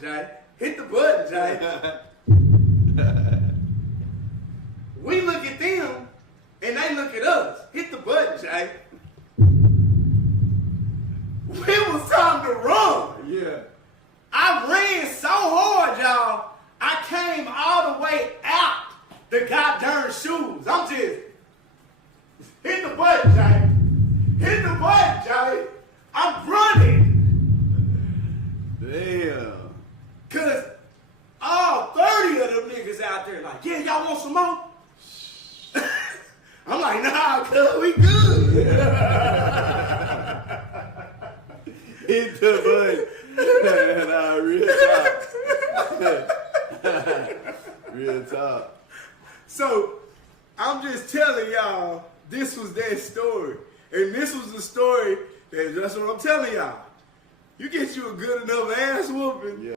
Jay. Hit the button, Jay. We look at them, and they look at us. Hit the button, Jay. It was time to run. Yeah. I ran so hard, y'all. I came all the way out the goddamn shoes. I'm just hit the button, Jay. Hit the button, Jay. I'm running. Damn. Cause all 30 of them niggas out there like, yeah, y'all want some more? I'm like, nah, cuz we good. Hit the button. Nah, real talk. Real talk. So, I'm just telling y'all, this was that story. And this was the story that's what I'm telling y'all. You get you a good enough ass whooping, yeah.